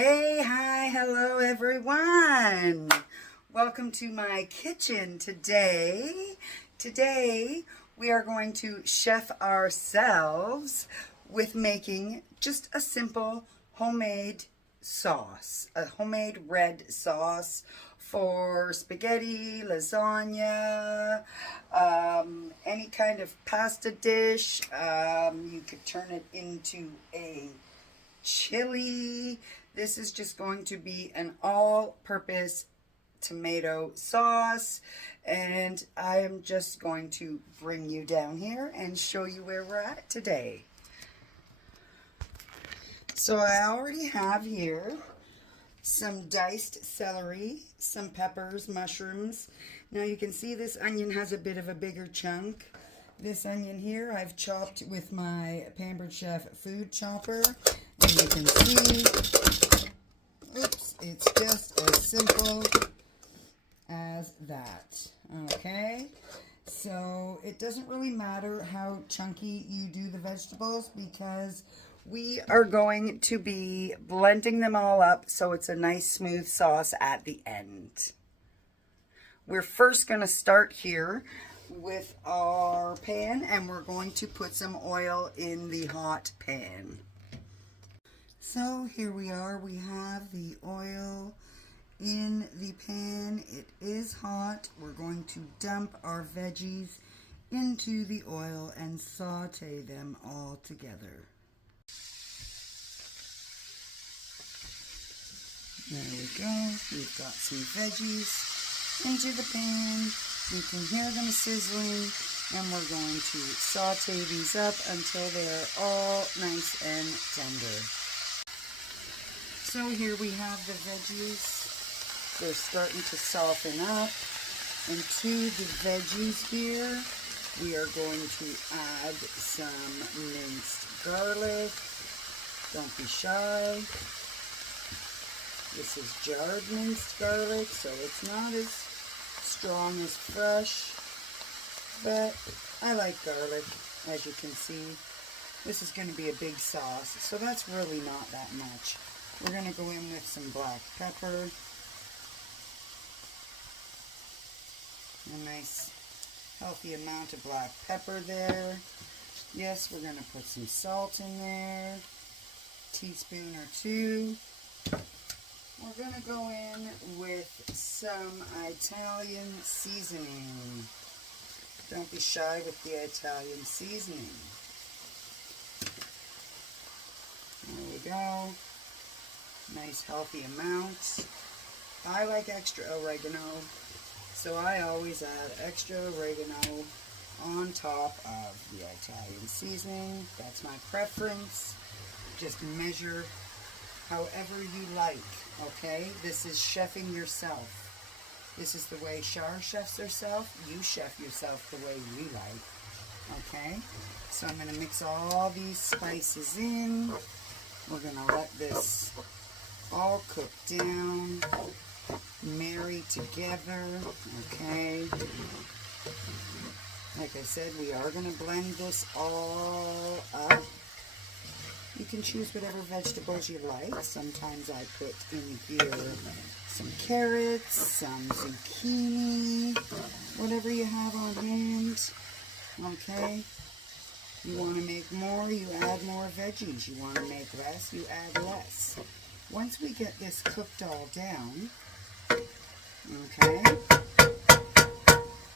Hey, hi, hello everyone. Welcome to my kitchen today. Today we are going to chef ourselves with making just a simple homemade sauce, a homemade red sauce for spaghetti, lasagna, any kind of pasta dish. You could turn it into a chili. This is just going to be an all-purpose tomato sauce, and I am just going to bring you down here and show you where we're at today. So I already have here some diced celery, some peppers, mushrooms. Now you can see this onion has a bit of a bigger chunk. This onion here I've chopped with my Pampered Chef food chopper. And you can see, oops, it's just as simple as that, okay? So it doesn't really matter how chunky you do the vegetables because we are going to be blending them all up so it's a nice smooth sauce at the end. We're first going to start here with our pan, and we're going to put some oil in the hot pan. So here we are, we have the oil in the pan. It is hot. We're going to dump our veggies into the oil and saute them all together. There we go. We've got some veggies into the pan. You can hear them sizzling, and we're going to saute these up until they're all nice and tender. So here we have the veggies. They're starting to soften up. And to the veggies here, we are going to add some minced garlic. Don't be shy. This is jarred minced garlic, so it's not as strong as fresh. But I like garlic, as you can see. This is going to be a big sauce, so that's really not that much. We're going to go in with some black pepper. A nice healthy amount of black pepper there. Yes, we're going to put some salt in there. Teaspoon or two. We're going to go in with some Italian seasoning. Don't be shy with the Italian seasoning. There we go. Nice healthy amount. I like extra oregano, so I always add extra oregano on top of the Italian seasoning. That's my preference. Just measure however you like, okay? This is chefing yourself. This is the way Char chefs herself. You chef yourself the way you like, okay? So I'm going to mix all these spices in. We're going to let this all cook down, marry together, okay? Like I said, we are going to blend this all up. You can choose whatever vegetables you like. Sometimes I put in here some carrots, some zucchini, whatever you have on hand, okay? You want to make more, you add more veggies. You want to make less, you add less. Once we get this cooked all down, okay,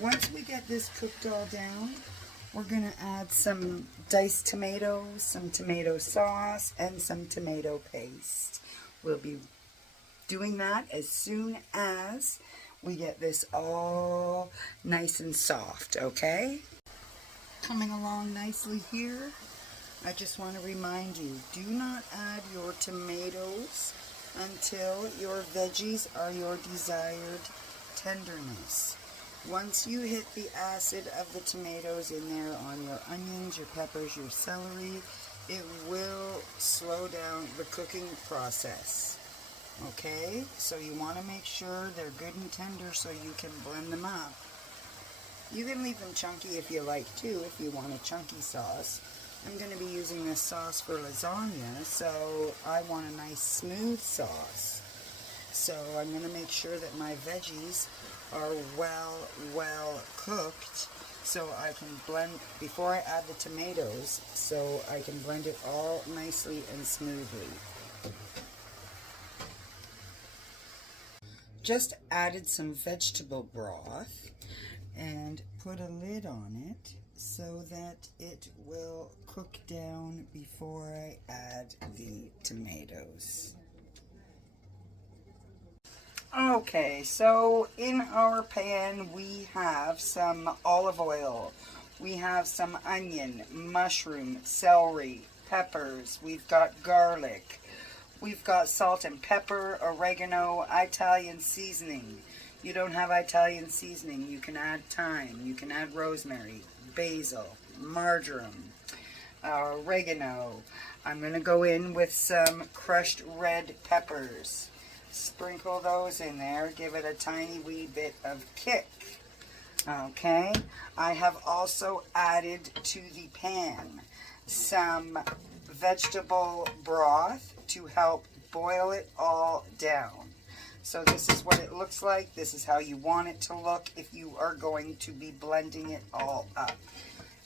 once we get this cooked all down, we're going to add some diced tomatoes, some tomato sauce, and some tomato paste. We'll be doing that as soon as we get this all nice and soft, okay? Coming along nicely here. I just want to remind you, do not add your tomatoes until your veggies are your desired tenderness. Once you hit the acid of the tomatoes in there on your onions, your peppers, your celery, it will slow down the cooking process. Okay? So you want to make sure they're good and tender so you can blend them up. You can leave them chunky if you like too, if you want a chunky sauce. I'm going to be using this sauce for lasagna, so I want a nice smooth sauce. So I'm going to make sure that my veggies are well cooked, so I can blend, before I add the tomatoes, so I can blend it all nicely and smoothly. Just added some vegetable broth and put a lid on it so that it will cook down before I add the tomatoes. Okay, so in our pan we have some olive oil, we have some onion, mushroom, celery, peppers, we've got garlic, we've got salt and pepper, oregano, Italian seasoning. You don't have Italian seasoning, you can add thyme, you can add rosemary, basil, marjoram, oregano. I'm going to go in with some crushed red peppers. Sprinkle those in there, give it a tiny wee bit of kick. Okay, I have also added to the pan some vegetable broth to help boil it all down. So this is what it looks like. This is how you want it to look if you are going to be blending it all up.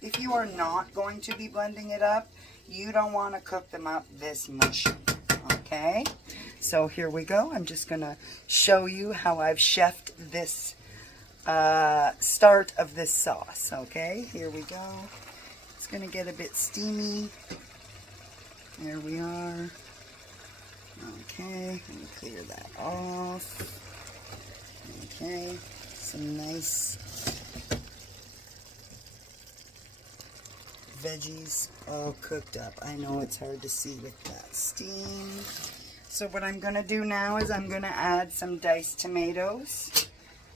If you are not going to be blending it up, you don't want to cook them up this mushy. Okay, so here we go. I'm just going to show you how I've chefed this start of this sauce. Okay, here we go. It's going to get a bit steamy. There we are. Okay, let me clear that off. Okay, some nice veggies all cooked up. I know it's hard to see with that steam. So what I'm going to do now is I'm going to add some diced tomatoes.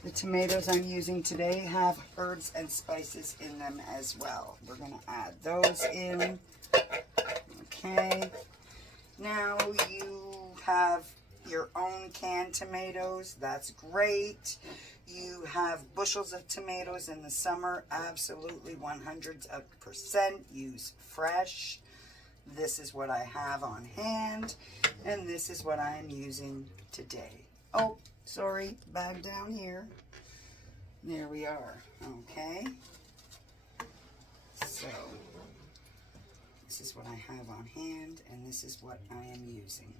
The tomatoes I'm using today have herbs and spices in them as well. We're going to add those in. Okay. Now you have your own canned tomatoes. That's great. You have bushels of tomatoes in the summer. Absolutely 100%. Use fresh. This is what I have on hand. And this is what I am using today. Oh, sorry. Back down here. There we are. Okay. So this is what I have on hand, and this is what I am using.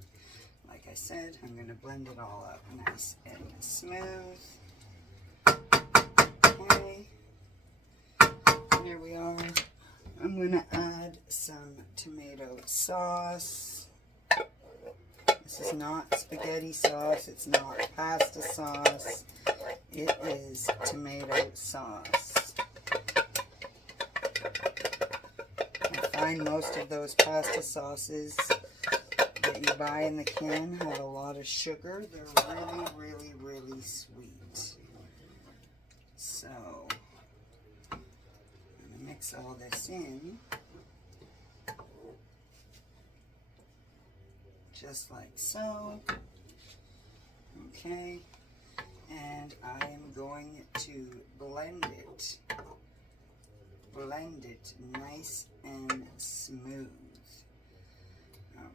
Like I said, I'm going to blend it all up nice and smooth. Okay. There we are. I'm going to add some tomato sauce. This is not spaghetti sauce. It's not pasta sauce. It is tomato sauce. I find most of those pasta sauces that you buy in the can have a lot of sugar. They're really sweet. So I'm going to mix all this in. Just like so. Okay. And I am going to blend it. Blend it nice and smooth.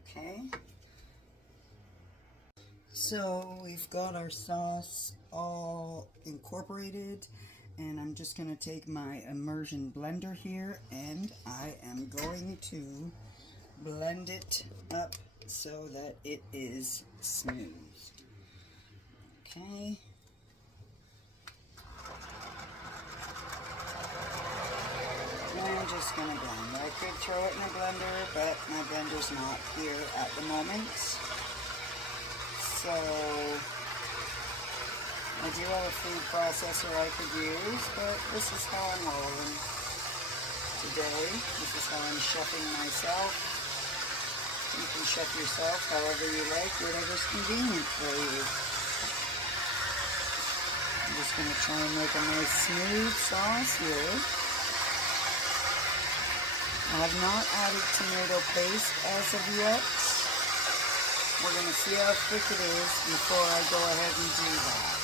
Okay. So we've got our sauce all incorporated, and I'm just going to take my immersion blender here and I am going to blend it up so that it is smooth. Okay. I'm just going to blend. I could throw it in a blender, but my blender's not here at the moment. So I do have a food processor I could use, but this is how I'm rolling today. This is how I'm chefing myself. You can chef yourself however you like, whatever's convenient for you. I'm just going to try and make a nice smooth sauce here. I have not added tomato paste as of yet. We're going to see how thick it is before I go ahead and do that.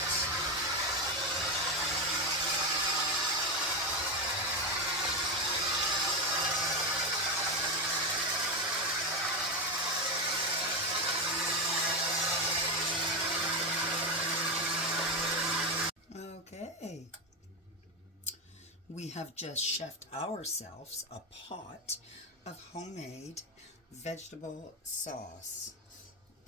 we have just chefed ourselves a pot of homemade vegetable sauce.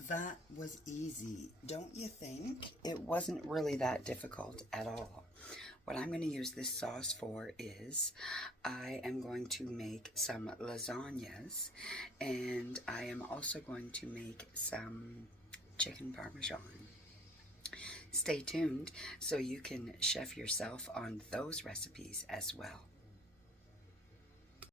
That was easy, don't you think? It wasn't really that difficult at all. What I'm going to use this sauce for is I am going to make some lasagnas, and I am also going to make some chicken parmesan. Stay tuned so you can chef yourself on those recipes as well.